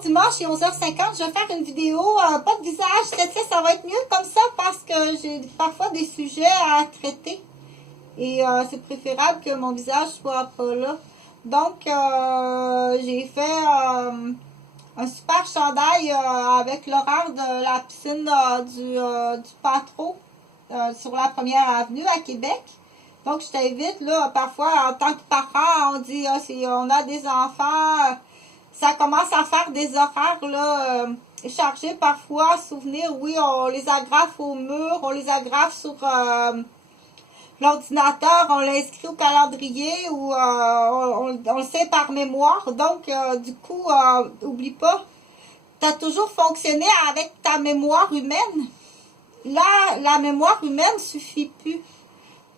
dimanche, il est 11h50. Je vais faire une vidéo, pas de visage, ça va être mieux comme ça parce que j'ai parfois des sujets à traiter. Et c'est préférable que mon visage soit pas là. Donc, j'ai fait un super chandail avec l'horaire de la piscine du Patro sur la 1er avenue à Québec. Donc, je t'invite, là, parfois, en tant que parent, on dit, si on a des enfants, ça commence à faire des horaires, là, chargés parfois. Souvenir, oui, on les agrafe au mur, on les agrafe sur l'ordinateur, on l'inscrit au calendrier ou on le sait par mémoire. Donc, du coup, oublie pas, tu as toujours fonctionné avec ta mémoire humaine. Là, la mémoire humaine suffit plus.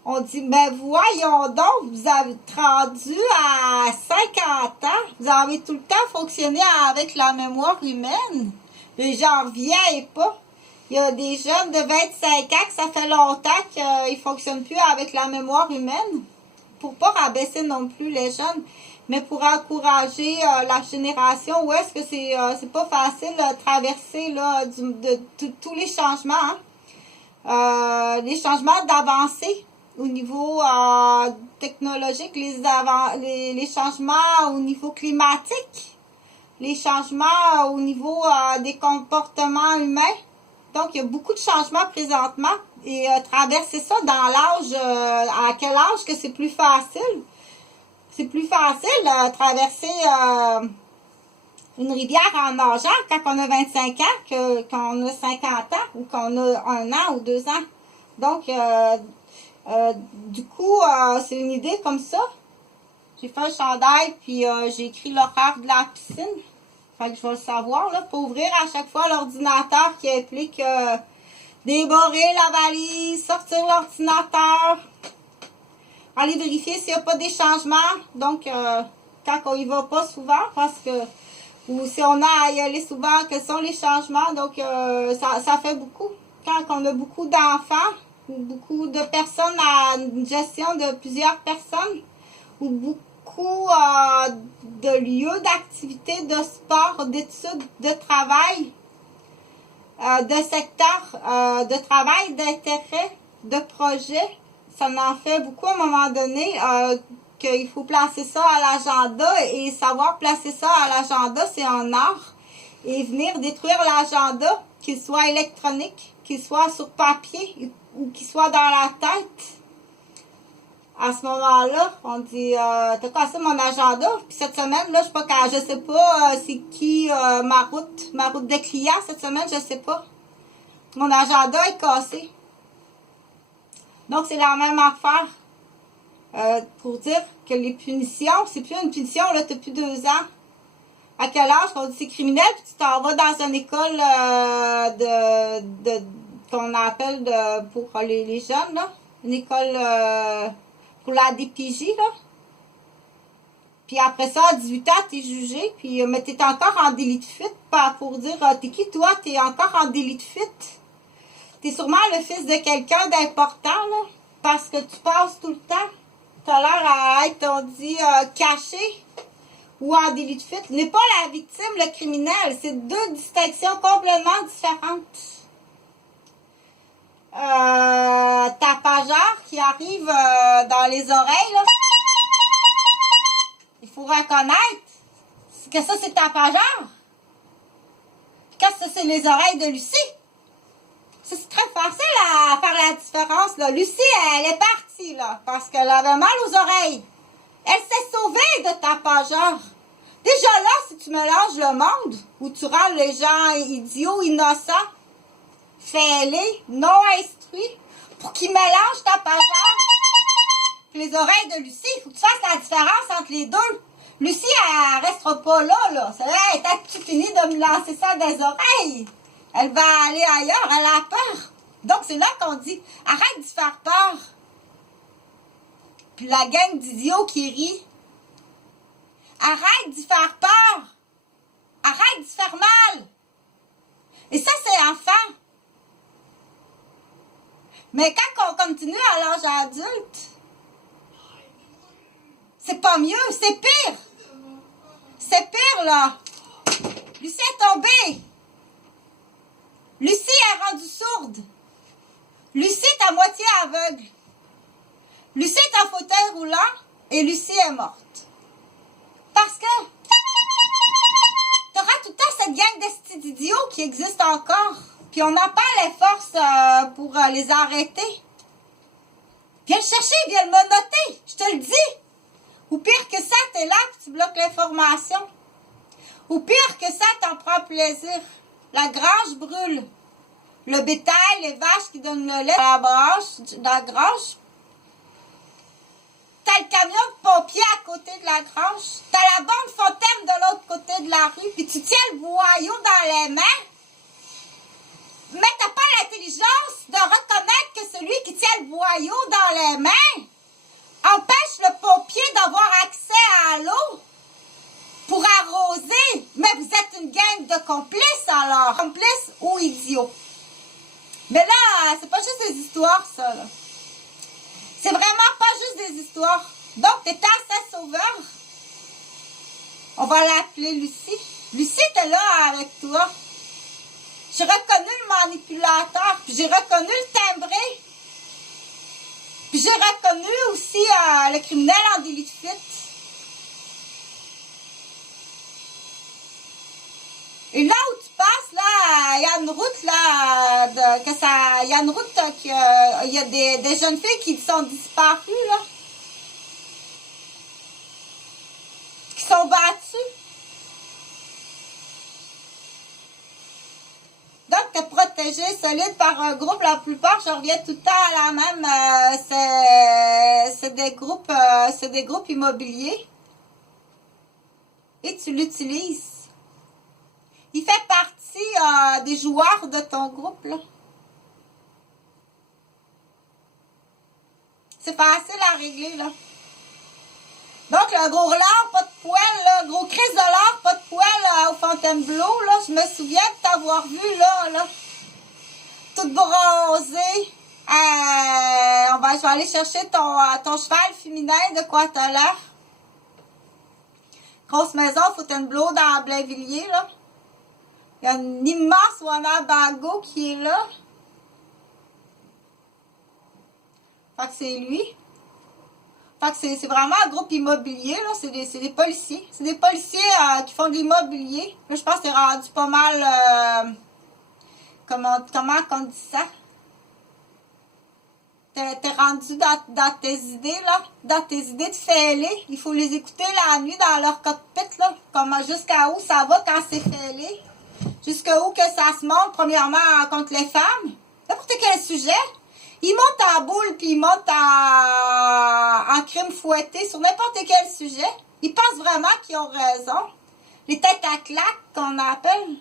On dit, mais voyons donc, vous avez rendu à 50 ans, vous avez tout le temps fonctionné avec la mémoire humaine. Et j'en reviens pas. Il y a des jeunes de 25 ans que ça fait longtemps qu'ils ne fonctionnent plus avec la mémoire humaine. Pour pas rabaisser non plus les jeunes, mais pour encourager la génération où est-ce que c'est pas facile de traverser là, tous les changements. Les changements d'avancée au niveau technologique, les changements au niveau climatique, les changements au niveau des comportements humains. Donc, il y a beaucoup de changements présentement. Et traverser ça dans l'âge, à quel âge que c'est plus facile? C'est plus facile traverser une rivière en nageant quand on a 25 ans que quand on a 50 ans ou qu'on a 1 an ou 2 ans. Donc, du coup, c'est une idée comme ça. J'ai fait un chandail, puis j'ai écrit l'horaire de la piscine. Fait que je vais le savoir, là. Pour ouvrir à chaque fois l'ordinateur qui implique débarrer la valise, sortir l'ordinateur, aller vérifier s'il n'y a pas des changements. Donc, quand on y va pas souvent, parce que, ou si on a à y aller souvent, quels sont les changements. Donc, ça fait beaucoup. Quand on a beaucoup d'enfants, ou beaucoup de personnes à une gestion de plusieurs personnes, ou beaucoup de lieux d'activité, de sport, d'études, de travail, de secteur, de travail, d'intérêt, de projet, ça en fait beaucoup à un moment donné qu'il faut placer ça à l'agenda et savoir placer ça à l'agenda, c'est un art. Et venir détruire l'agenda, qu'il soit électronique, qu'il soit sur papier ou qu'il soit dans la tête. À ce moment-là, on dit, t'as cassé mon agenda. Puis cette semaine, là, je sais pas c'est qui ma route de client cette semaine, je sais pas. Mon agenda est cassé. Donc, c'est la même affaire. Pour dire que les punitions, c'est plus une punition, là, t'as plus 2 ans. À quel âge on dit c'est criminel, puis tu t'en vas dans une école qu'on appelle pour les jeunes, là. Une école pour la DPJ, là. Puis après ça, à 18 ans, t'es jugé, puis mais t'es encore en délit de fuite, pas pour dire t'es qui toi, t'es encore en délit de fuite. T'es sûrement le fils de quelqu'un d'important, là, parce que tu passes tout le temps. T'as l'air à être, on dit, caché ou en délit de fuite. N'est pas la victime, le criminel. C'est 2 distinctions complètement différentes. Tapageur qui arrive dans les oreilles, là. Il faut reconnaître que ça, c'est tapageur. Qu'est-ce que c'est les oreilles de Lucie? C'est très facile à faire la différence, là. Lucie, elle est partie, là, parce qu'elle avait mal aux oreilles. Elle s'est sauvée de tapageur. Déjà là, si tu mélanges le monde, où tu rends les gens idiots, innocents, fêlés, non instruits, pour qu'ils mélangent tapageur et les oreilles de Lucie, il faut que tu fasses la différence entre les deux. Lucie, elle restera pas là, là. C'est là, tant que tu finis de me lancer ça des oreilles, elle va aller ailleurs, elle a peur. Donc, c'est là qu'on dit, arrête d'y faire peur. Puis la gang d'idiots qui rit. Arrête d'y faire peur. Arrête d'y faire mal. Et ça, c'est enfant. Mais quand on continue à l'âge adulte, c'est pas mieux, c'est pire. C'est pire, là. Lucie est tombée. Lucie est rendue sourde. Lucie est à moitié aveugle. Lucie est en fauteuil roulant et Lucie est morte. Parce que tu auras tout le temps cette gang d'idiots qui existe encore. Puis on n'a pas les forces pour les arrêter. Viens le chercher, viens le menotter, je te le dis. Ou pire que ça, t'es là et tu bloques l'information. Ou pire que ça, t'en prends plaisir. La grange brûle. Le bétail, les vaches qui donnent le lait dans la grange. T'as le camion de pompiers à côté de la grange. T'as la bande fontaine de l'autre côté de la rue. Puis tu tiens le boyau dans les mains. Mais t'as pas l'intelligence de reconnaître que celui qui tient le boyau dans les mains empêche le pompier d'avoir accès à l'eau pour arroser. Mais vous êtes une gang de complices alors. Complices ou idiots. Mais là, c'est pas juste des histoires, ça, là. C'est vraiment pas juste des histoires. Donc, t'étais assez sauveur. On va l'appeler Lucie. Lucie était là avec toi. J'ai reconnu le manipulateur, puis j'ai reconnu le timbré. Puis j'ai reconnu aussi le criminel en délit de fuite. Et là où tu passes, là, il y a une route, là, il y a une route il y a des jeunes filles qui sont disparues, là. Qui sont battues. Donc, tu es protégé, solide par un groupe. La plupart, je reviens tout le temps à la même. C'est des groupes immobiliers. Et tu l'utilises. Il fait partie des joueurs de ton groupe, là. C'est facile à régler, là. Donc, le gros lard, pas de poêle, là. Gros Christ de lard, pas de poêle au Fontainebleau, là. Je me souviens de t'avoir vu, là. Toute bronzée. Je vais aller chercher ton cheval féminin, de quoi t'as l'air. Grosse maison, Fontainebleau, dans Blainvilliers, là. Il y a une immense Wanabago qui est là. Fait que c'est lui. Fait que c'est vraiment un groupe immobilier, là. C'est des policiers. C'est des policiers qui font de l'immobilier. Là, je pense que c'est rendu pas mal... comment on dit ça? T'es rendu dans tes idées, là. Dans tes idées de fêlés. Il faut les écouter la nuit dans leur cockpit, là. Comme jusqu'à où ça va quand c'est fêlé. Jusqu'à où que ça se monte, premièrement, contre les femmes. N'importe quel sujet. Ils montent en boule, puis ils montent en crime fouetté sur n'importe quel sujet. Ils pensent vraiment qu'ils ont raison. Les têtes à claques, qu'on appelle.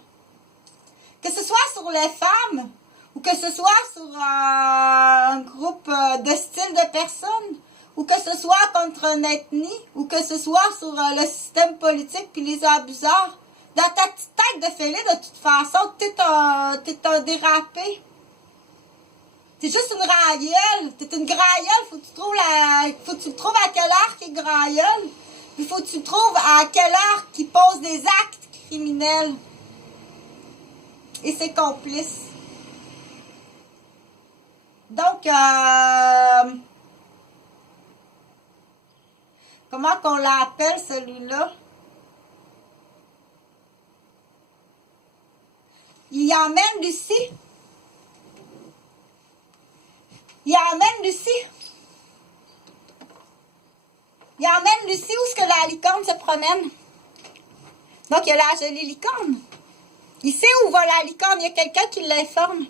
Que ce soit sur les femmes, ou que ce soit sur un groupe de style de personnes, ou que ce soit contre une ethnie, ou que ce soit sur le système politique puis les abuseurs. Dans ta petite tête de fêlé, de toute façon, t'es un dérapé. T'es juste une grailleule. T'es une grailleule. Faut que tu trouves à quelle heure qu'il est grailleule. Puis faut que tu trouves à quelle heure qu'il pose des actes criminels. Et ses complices. Donc, comment qu'on l'appelle celui-là? Il emmène Lucie. Il emmène Lucie. Il emmène Lucie où est-ce que la licorne se promène. Donc, il y a la jolie licorne. Il sait où va la licorne. Il y a quelqu'un qui l'informe.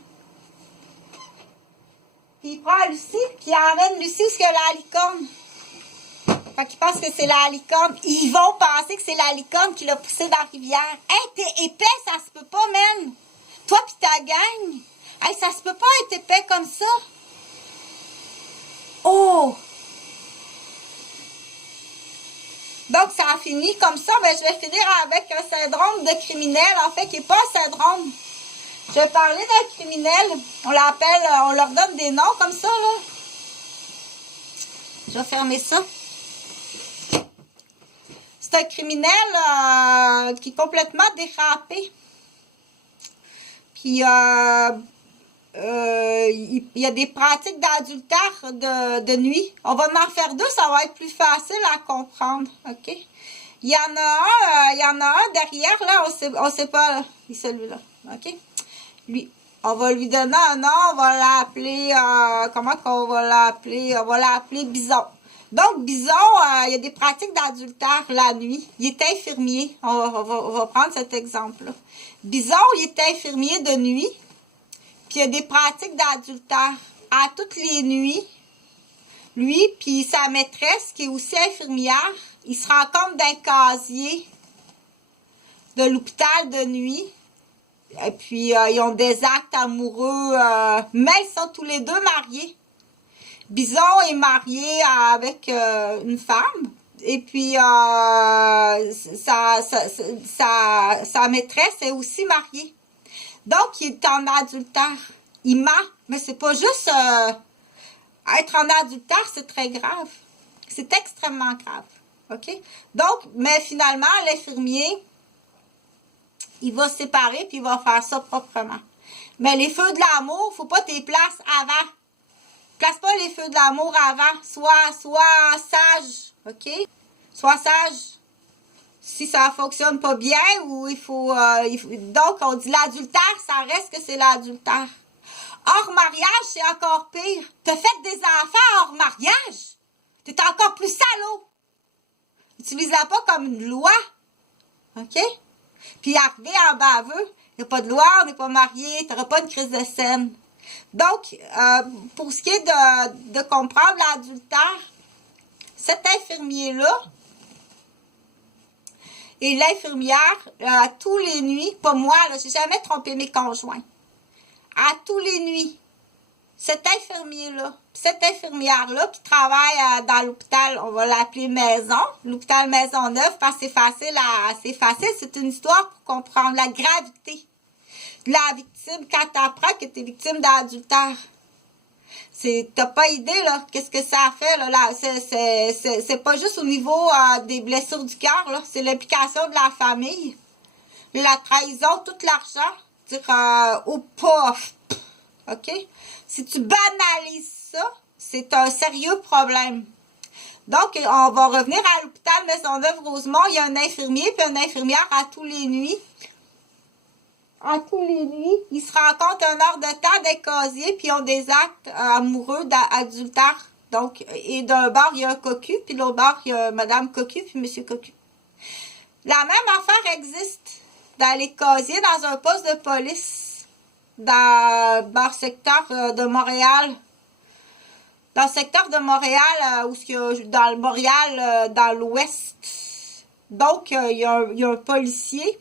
Puis il prend Lucie, puis il emmène Lucie où est-ce qu'il y a la licorne. Fait qu'il pense que c'est la licorne. Ils vont penser que c'est la licorne qui l'a poussé dans la rivière. Hey, t'es épais, ça se peut pas, man. Toi pis ta gang. Hey, ça se peut pas être épais comme ça. Oh! Donc, ça a fini comme ça. Mais je vais finir avec un syndrome de criminel, en fait, qui n'est pas un syndrome. Je vais parler d'un criminel. On l'appelle, on leur donne des noms comme ça, là. Je vais fermer ça. c'est un criminel qui est complètement dérapé. Puis, il y a des pratiques d'adultère de nuit. On va en faire deux, ça va être plus facile à comprendre, OK? Il y en a un derrière, là, on sait pas, là, celui-là, OK? Lui, on va lui donner un nom, on va l'appeler, comment qu'on va l'appeler? On va l'appeler Bison. Donc, Bison, il y a des pratiques d'adultère la nuit. Il est infirmier. On va prendre cet exemple-là. Bison, il est infirmier de nuit. Puis, il y a des pratiques d'adultère à toutes les nuits. Lui, puis sa maîtresse, qui est aussi infirmière, ils se rencontrent d'un casier de l'hôpital de nuit. Et puis, ils ont des actes amoureux, mais ils sont tous les deux mariés. Bison est marié avec une femme. Et puis, sa maîtresse est aussi mariée. Donc, il est en adultère. Il ment. Mais c'est pas juste... être en adultère, c'est très grave. C'est extrêmement grave. OK? Donc, mais finalement, l'infirmier, il va se séparer puis il va faire ça proprement. Mais les feux de l'amour, faut pas tes places avant. Place pas les feux de l'amour avant. Sois sage. OK? Sois sage. Si ça fonctionne pas bien ou il faut donc, on dit l'adultère, ça reste que c'est l'adultère. Hors mariage, c'est encore pire. T'as fait des enfants hors mariage. T'es encore plus salaud. Utilise-la pas comme une loi. OK? Puis arriver en baveux, il n'y a pas de loi, on n'est pas marié, t'auras pas une crise de scène. Donc, pour ce qui est de comprendre l'adultère, cet infirmier-là et l'infirmière, tous les nuits, pas moi, là, j'ai jamais trompé mes conjoints. À tous les nuits, cet infirmier-là, cette infirmière-là qui travaille dans l'hôpital, on va l'appeler Maison, l'hôpital Maisonneuve, parce que c'est facile, c'est une histoire pour comprendre la gravité de la victime quand tu apprends que tu es victime d'adultère. T'as pas idée, là, qu'est-ce que ça a fait, là, c'est pas juste au niveau des blessures du cœur, là, c'est l'implication de la famille, la trahison, tout l'argent, dire au pof, OK? Si tu banalises ça, c'est un sérieux problème. Donc, on va revenir à l'hôpital Maisonneuve-Rosemont. Il y a un infirmier puis une infirmière à tous les nuits. À tous les nuits, ils se rencontrent 1 heure de temps des casiers puis ils ont des actes amoureux d'adultère. Donc, et d'un bord, il y a un cocu, puis de l'autre bord, il y a Madame Cocu puis Monsieur Cocu. La même affaire existe dans les casiers, dans un poste de police. Dans le secteur de Montréal. Dans le secteur de Montréal, dans le Montréal, dans l'ouest. Donc, il y a un policier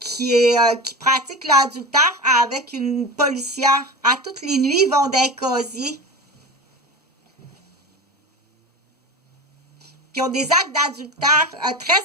qui pratique l'adultère avec une policière. À toutes les nuits, ils vont d'un casier. Puis ils ont des actes d'adultère très